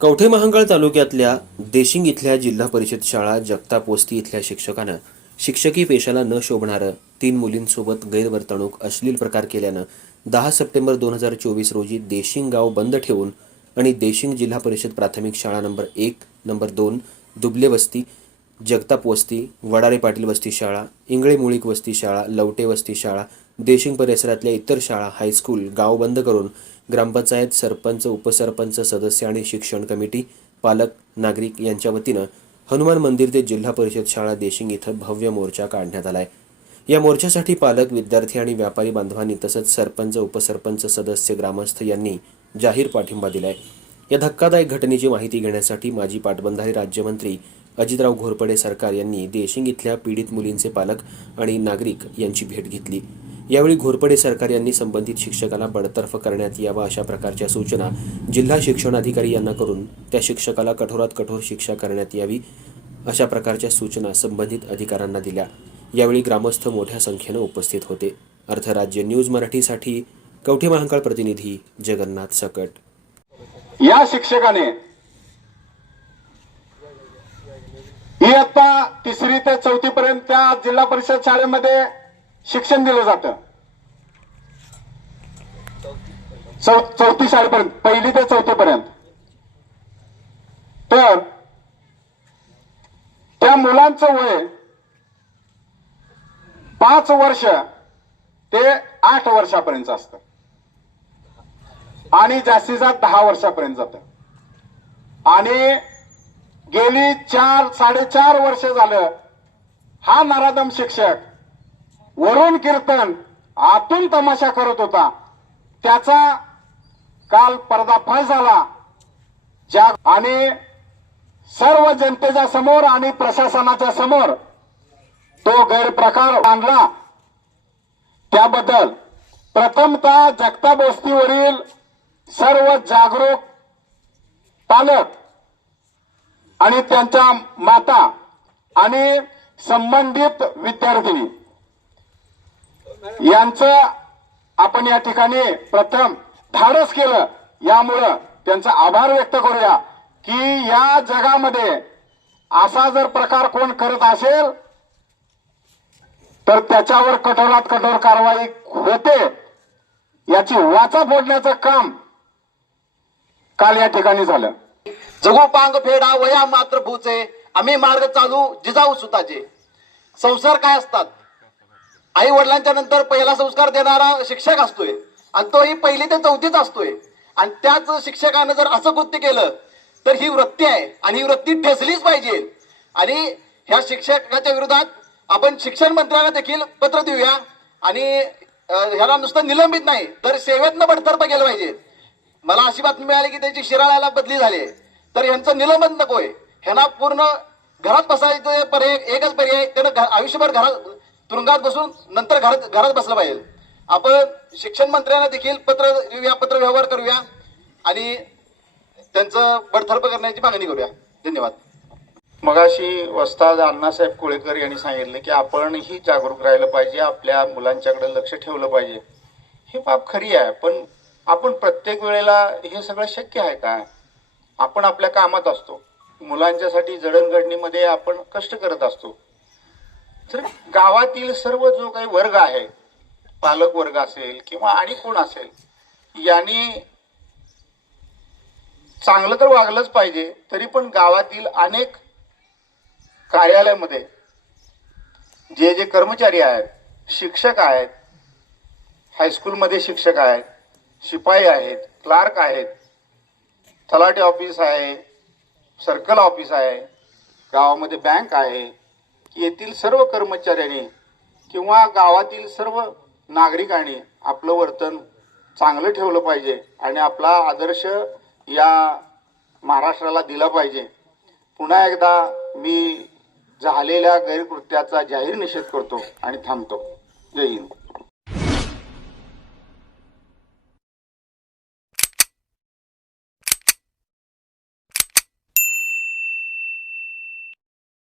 कवठे महांकाळ तालुक्यातल्या देशिंग इथल्या जिल्हा परिषद शाळा जगताप वस्ती इथल्या शिक्षकानं शिक्षकी पेशाला न शोभणारं तीन मुलींसोबत गैरवर्तणूक अश्लील प्रकार केल्यानं दहा सप्टेंबर दोन हजार चोवीस रोजी देशिंग गाव बंद ठेवून आणि देशिंग जिल्हा परिषद प्राथमिक शाळा नंबर एक नंबर दोन दुबले वस्ती जगताप वस्ती वडारे पाटील वस्ती शाळा इंगळे मुळीक वस्ती शाळा लवटे वस्ती शाळा देशिंग परिसरातल्या इतर शाळा हायस्कूल गाव बंद करून ग्रामपंचायत सरपंच उपसरपंच सदस्य आणि शिक्षण कमिटी पालक नागरिक यांच्या वतीनं हनुमान मंदिर ते जिल्हा परिषद शाळा देशिंग इथं भव्य मोर्चा काढण्यात आलाय. या मोर्चासाठी पालक विद्यार्थी आणि व्यापारी बांधवांनी तसंच सरपंच उपसरपंच सदस्य ग्रामस्थ यांनी जाहीर पाठिंबा दिलाय. या धक्कादायक घटनेची माहिती घेण्यासाठी माजी पाटबंधारे राज्यमंत्री अजितराव घोरपडे सरकार यांनी देशिंग इथल्या पीडित मुलींचे पालक आणि नागरिक यांची भेट घेतली. यावेळी घोरपडे सरकार यांनी संबंधित शिक्षकाला बडतर्फ करण्यात यावा अशा प्रकारच्या सूचना जिल्हा शिक्षणाधिकारी यांना करून त्या शिक्षकाला कठोरात कठोर शिक्षा करण्यात यावी अशा प्रकारच्या सूचना संबंधित अधिकाऱ्यांना दिल्या. यावेळी ग्रामस्थ मोठ्या संख्येनं उपस्थित होते. अर्थराज्य न्यूज मराठीसाठी कवठे महांकाळ प्रतिनिधी जगन्नाथ सकट. या शिक्षकाने इयत्ता तिसरी ते चौथी पर्यंत जिल्हा परिषद शाळेमध्ये शिक्षण दिलं जातं. चौ चौथी शाळेपर्यंत पहिली ते चौथी पर्यंत तर त्या मुलांचं वय पाच वर्ष ते आठ वर्षापर्यंत असतं. आणि जास्तीत जास्त दहा वर्षापर्यंत जातं. आणि गेली चार साडेचार वर्ष झालं हा नराधम शिक्षक वरून कीर्तन आतून तमाशा करत होता. त्याचा काल पर्दाफाश झाला. ज्या आणि सर्व जनतेच्या समोर आणि प्रशासनाच्या समोर तो गैरप्रकार आणला त्याबद्दल प्रथमतः जगता बस्तीवरील सर्व जागरूक पालक आणि त्यांच्या माता आणि संबंधित विद्यार्थिनी यांचं आपण या ठिकाणी प्रथम धाडस केलं. यामुळं त्यांचा आभार व्यक्त करूया की या जगामध्ये असा जर प्रकार कोण करत असेल तर त्याच्यावर कठोरात कठोर कारवाई होते. याची वाचा फोडण्याचं काम काल या ठिकाणी झालं. जगू पांग फेडा वया मात्र भूचे आम्ही मार्ग चालू जिजाऊ सुताचे. संस्कार काय असतात? आई वडिलांच्या नंतर पहिला संस्कार देणारा शिक्षक असतोय. आणि तोही पहिली ते चौथीच असतोय. आणि त्याच शिक्षकानं जर असं कृत्य केलं तर ही वृत्ती आहे. आणि ही वृत्ती ठेचलीच पाहिजे. आणि ह्या शिक्षकाच्या विरोधात आपण शिक्षण मंत्र्यांना देखील पत्र देऊया. आणि ह्याला नुसतं निलंबित नाही तर सेवेतनं बडतर्फ केलं पाहिजे. मला अशी बातमी मिळाली की त्यांची शिराळ्याला बदली झाली. तर ह्यांचं निलंबन नकोय ह्यांना पूर्ण घरात बसायचं पर्याय एकच पर्याय त्यानं आयुष्यभर घरात तुरुंगात बसून नंतर घरात घरात बसलं पाहिजे. आपण शिक्षण मंत्र्यांना देखील पत्र देऊया पत्र व्यवहार करूया आणि त्यांचं बडथर्प करण्याची मागणी करूया. धन्यवाद. मगाशी वस्ताद अण्णासाहेब कोळेकर यांनी सांगितलं की आपणही जागरूक राहिलं पाहिजे आपल्या मुलांच्याकडे लक्ष ठेवलं पाहिजे. ही बाब खरी आहे पण आपण प्रत्येक वेळेला हे सगळं शक्य आहे का? आपण आपल्या कामात असतो. मुलांच्यासाठी जडणघडणीमध्ये आपण कष्ट करत असतो. तर गावातील सर्व जो काही वर्ग आहे पालक वर्ग असेल किंवा आणि कोण असेल यांनी चांगलं तर वागलंच पाहिजे तरी पण गावातील अनेक कार्यालयामध्ये जे जे कर्मचारी आहेत शिक्षक आहेत हायस्कूलमध्ये शिक्षक आहेत शिपाई आहेत क्लार्क आहेत तलाठी ऑफिस आहे सर्कल ऑफिस आहे गावामध्ये बँक आहे येथील सर्व कर्मचाऱ्यांनी किंवा गावातील सर्व नागरिकांनी आपलं वर्तन चांगलं ठेवलं पाहिजे आणि आपला आदर्श या महाराष्ट्राला दिला पाहिजे. पुन्हा एकदा मी झालेल्या गैरकृत्याचा जाहीर निषेध करतो आणि थांबतो. जय हिंद.